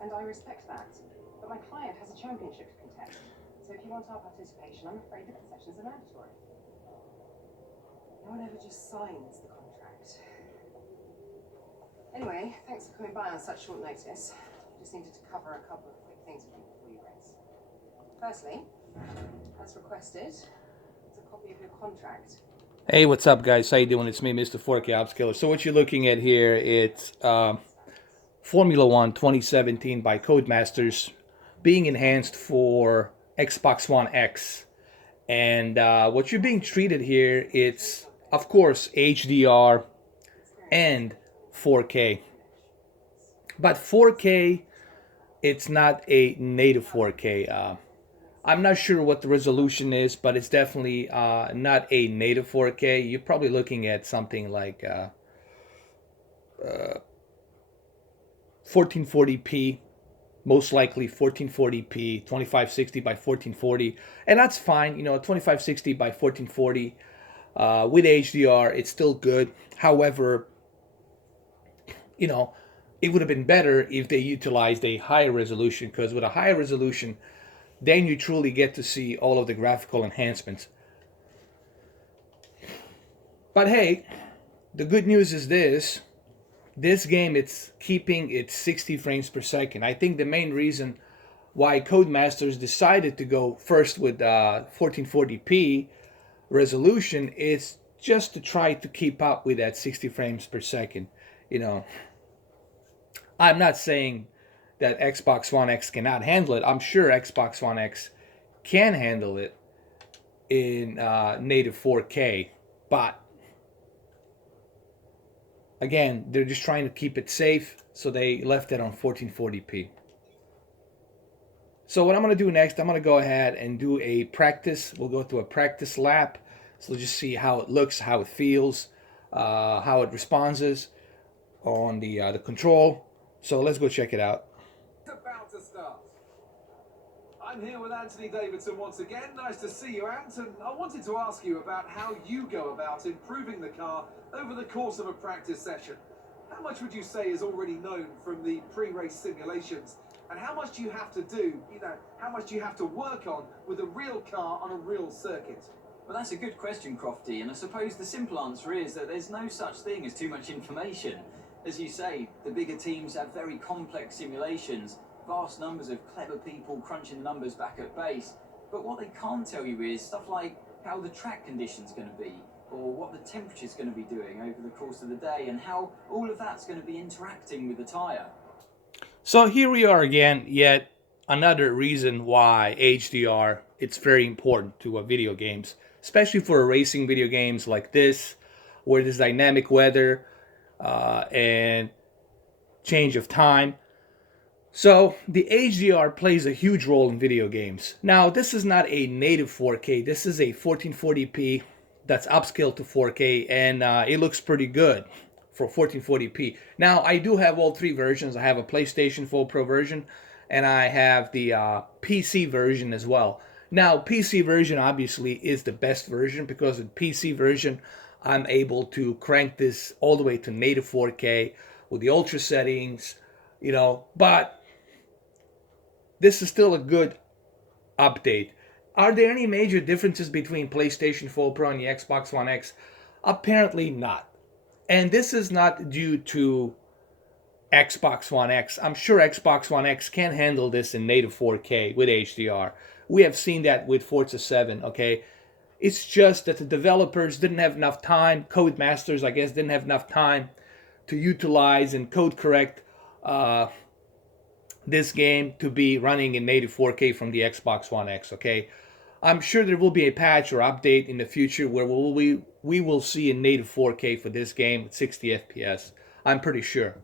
and I respect that. But my client has a championship to contest, so if you want our participation, I'm afraid the concessions are mandatory. No one ever just signs the contract. Anyway, thanks for coming by on such short notice. Just needed to cover a couple of quick things with you before you race. Firstly, as requested, it's a copy of your contract. Hey, what's up, guys? How you doing? It's me, Mr. 4K Upscaler. So what you're looking at here, it's Formula 1 2017 by Codemasters being enhanced for Xbox One X. And what you're being treated here, it's, of course, HDR and 4K. But 4K, it's not a native 4K. I'm not sure what the resolution is, but it's definitely not a native 4K. You're probably looking at something like 1440p, most likely 1440p, 2560 by 1440, and that's fine. 2560 by 1440 with HDR, it's still good. However, it would have been better if they utilized a higher resolution, because with a higher resolution, then you truly get to see all of the graphical enhancements. But hey, the good news is this game, it's keeping its 60 frames per second. I think the main reason why Codemasters decided to go first with 1440p resolution is just to try to keep up with that 60 frames per second. I'm not saying that Xbox One X cannot handle it. I'm sure Xbox One X can handle it in native 4K, but again, they're just trying to keep it safe, so they left it on 1440p. So what I'm going to do next, I'm going to go ahead and do a practice. We'll go through a practice lap, so just see how it looks, how it feels, how it responds on the control. So let's go check it out. About to start. I'm here with Anthony Davidson once again. Nice to see you, Ant. And I wanted to ask you about how you go about improving the car over the course of a practice session. How much would you say is already known from the pre-race simulations? And how much do you have to do, how much do you have to work on with a real car on a real circuit? Well, that's a good question, Crofty, and I suppose the simple answer is that there's no such thing as too much information. As you say, the bigger teams have very complex simulations, vast numbers of clever people crunching numbers back at base, but what they can't tell you is stuff like how the track condition's going to be, or what the temperature's going to be doing over the course of the day, and how all of that's going to be interacting with the tyre. So here we are again, yet another reason why HDR, it's very important to video games, especially for racing video games like this, where there's dynamic weather and change of time. So the HDR plays a huge role in video games. Now, this is not a native 4K. This is a 1440p that's upscaled to 4K, and it looks pretty good for 1440p. Now, I do have all three versions. I have a PlayStation 4 Pro version, and I have the PC version as well. Now, PC version obviously is the best version, because with PC version, I'm able to crank this all the way to native 4K with the ultra settings, but this is still a good update. Are there any major differences between PlayStation 4 Pro and the Xbox One X? Apparently not. And this is not due to Xbox One X. I'm sure Xbox One X can handle this in native 4K with HDR. We have seen that with Forza 7, okay? It's just that the developers didn't have enough time, Codemasters, I guess, didn't have enough time to utilize and code correct this game to be running in native 4K from the Xbox One X, okay? I'm sure there will be a patch or update in the future where we will see a native 4K for this game with 60 FPS. I'm pretty sure.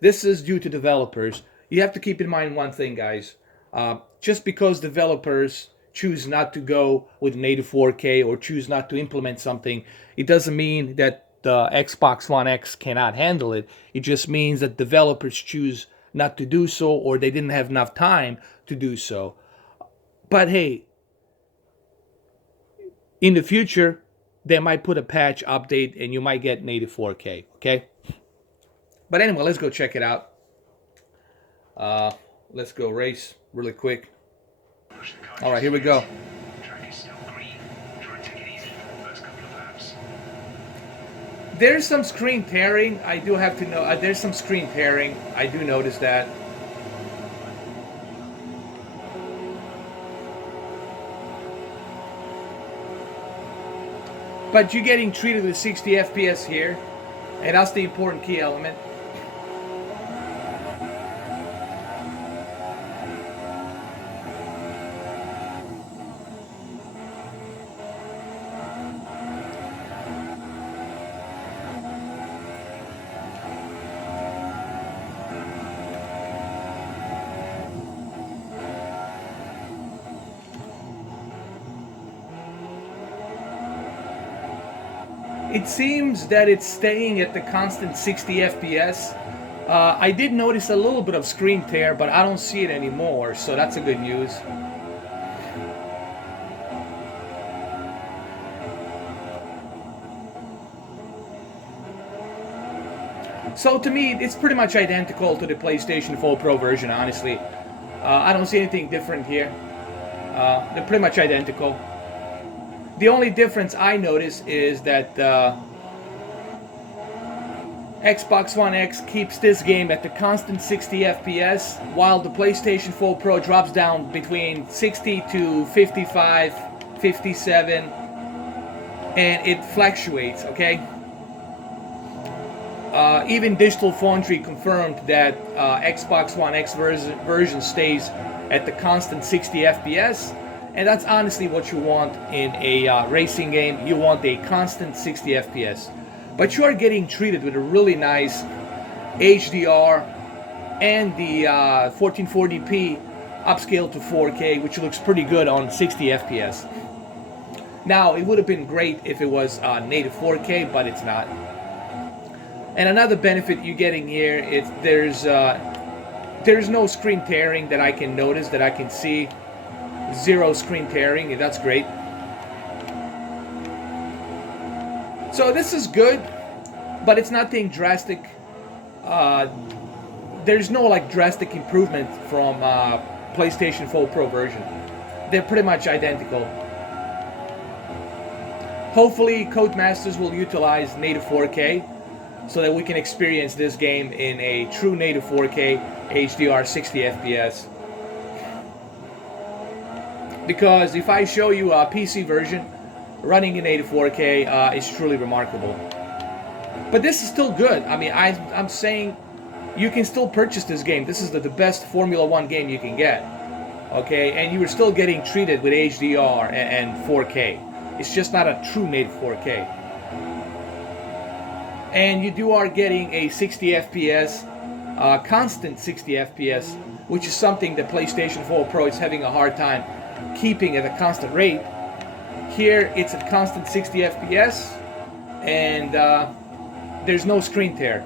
This is due to developers. You have to keep in mind one thing, guys. Just because developers choose not to go with native 4K or choose not to implement something, it doesn't mean that the Xbox One X cannot handle it. It just means that developers choose not to do so, or they didn't have enough time to do so. But hey, in the future, they might put a patch update and you might get native 4K, okay? But anyway, let's go check it out. Let's go race really quick. All right, here we go. There's some screen tearing. I do have to know. There's some screen tearing. I do notice that. But you're getting treated with 60 FPS here, and that's the important key element. It seems that it's staying at the constant 60 FPS. I did notice a little bit of screen tear, but I don't see it anymore, so that's a good news. So to me, it's pretty much identical to the PlayStation 4 Pro version, honestly. I don't see anything different here. They're pretty much identical. The only difference I notice is that Xbox One X keeps this game at the constant 60 FPS, while the PlayStation 4 Pro drops down between 60 to 55, 57, and it fluctuates, okay? Even Digital Foundry confirmed that Xbox One X version stays at the constant 60 FPS. And that's honestly what you want in a racing game. You want a constant 60 FPS. But you are getting treated with a really nice HDR and the 1440p upscale to 4K, which looks pretty good on 60 FPS. Now, it would have been great if it was native 4K, but it's not. And another benefit you're getting here is there's no screen tearing that I can notice, that I can see. Zero screen tearing, that's great. So this is good, but it's nothing drastic. There's no like drastic improvement from PlayStation 4 Pro version. They're pretty much identical. Hopefully Codemasters will utilize native 4K so that we can experience this game in a true native 4K HDR 60 FPS. Because if I show you a PC version running in native 4K, it's truly remarkable. But this is still good. I mean, I'm saying you can still purchase this game. This is the best Formula 1 game you can get. Okay, and you are still getting treated with HDR and 4K. It's just not a true native 4K. And you are getting a 60 FPS, constant 60 FPS, which is something that PlayStation 4 Pro is having a hard time keeping at a constant rate. Here it's at constant 60 FPS, and there's no screen tear.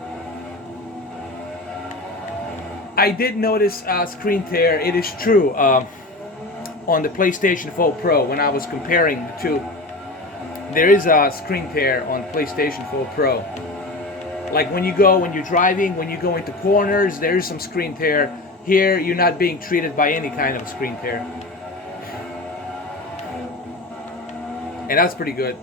I did notice screen tear. It is true on the PlayStation 4 Pro when I was comparing the two. There is a screen tear on PlayStation 4 Pro. Like when you're driving, when you go into corners, there is some screen tear. Here you're not being treated by any kind of screen tear. And that's pretty good.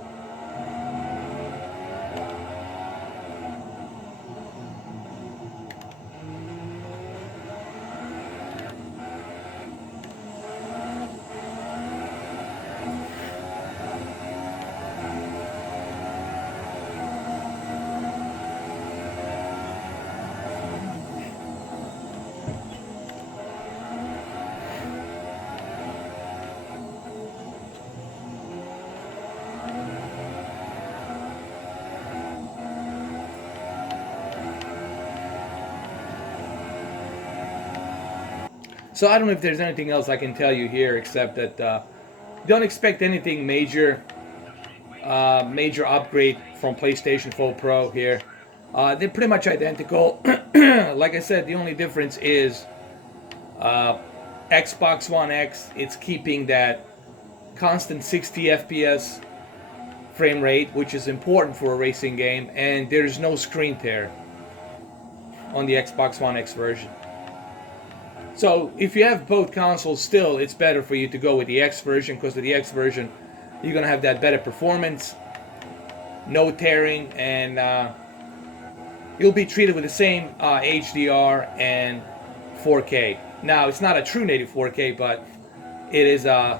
So I don't know if there's anything else I can tell you here except that don't expect anything major upgrade from PlayStation 4 Pro here. They're pretty much identical. Like I said, the only difference is Xbox One X, it's keeping that constant 60 FPS frame rate, which is important for a racing game, and there's no screen tear on the Xbox One X version. So if you have both consoles, still it's better for you to go with the X version, because with the X version you're gonna have that better performance, no tearing, and you'll be treated with the same HDR and 4K. Now it's not a true native 4K, but it is a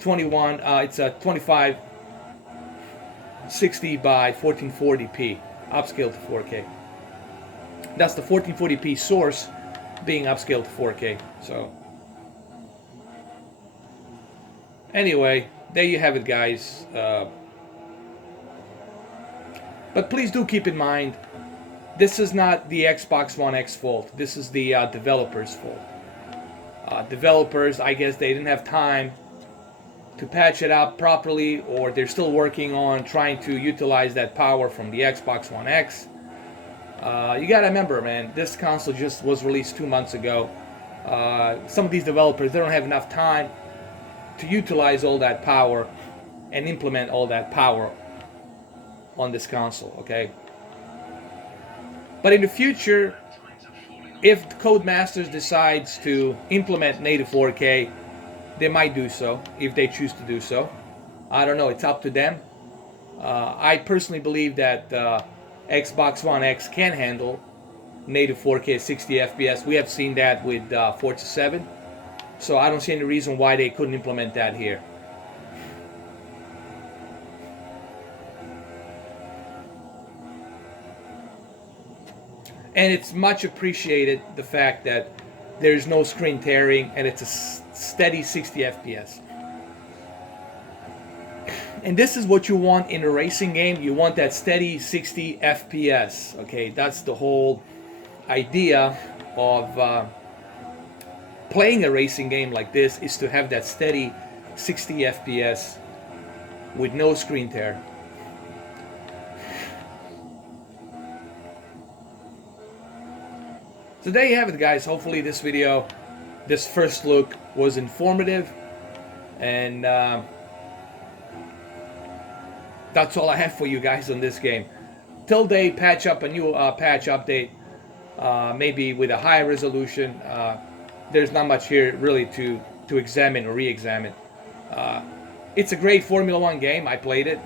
21. It's a 2560 by 1440p, upscaled to 4K. That's the 1440p source being upscaled to 4K. So anyway, there you have it, guys. But please do keep in mind, this is not the Xbox One X fault. This is the developers' fault. Developers, I guess they didn't have time to patch it up properly, or they're still working on trying to utilize that power from the Xbox One X. You gotta remember, man, this console just was released 2 months ago. Some of these developers, they don't have enough time to utilize all that power and implement all that power on this console, okay? But in the future, if Codemasters decides to implement native 4K, they might do so, if they choose to do so. I don't know, it's up to them. I personally believe that Xbox One X can handle native 4K 60 FPS. We have seen that with Forza 7. So I don't see any reason why they couldn't implement that here. And it's much appreciated, the fact that there's no screen tearing and it's a steady 60 FPS. And this is what you want in a racing game. You want that steady 60 FPS. Okay, that's the whole idea of playing a racing game like this, is to have that steady 60 FPS with no screen tear. So there you have it, guys. Hopefully this video, this first look, was informative, and that's all I have for you guys on this game. Till they patch up a new patch update, maybe with a higher resolution, there's not much here really to examine or re-examine. It's a great Formula 1 game. I played it.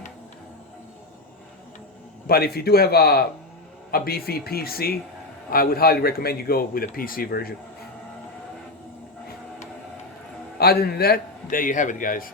But if you do have a beefy PC, I would highly recommend you go with a PC version. Other than that, there you have it, guys.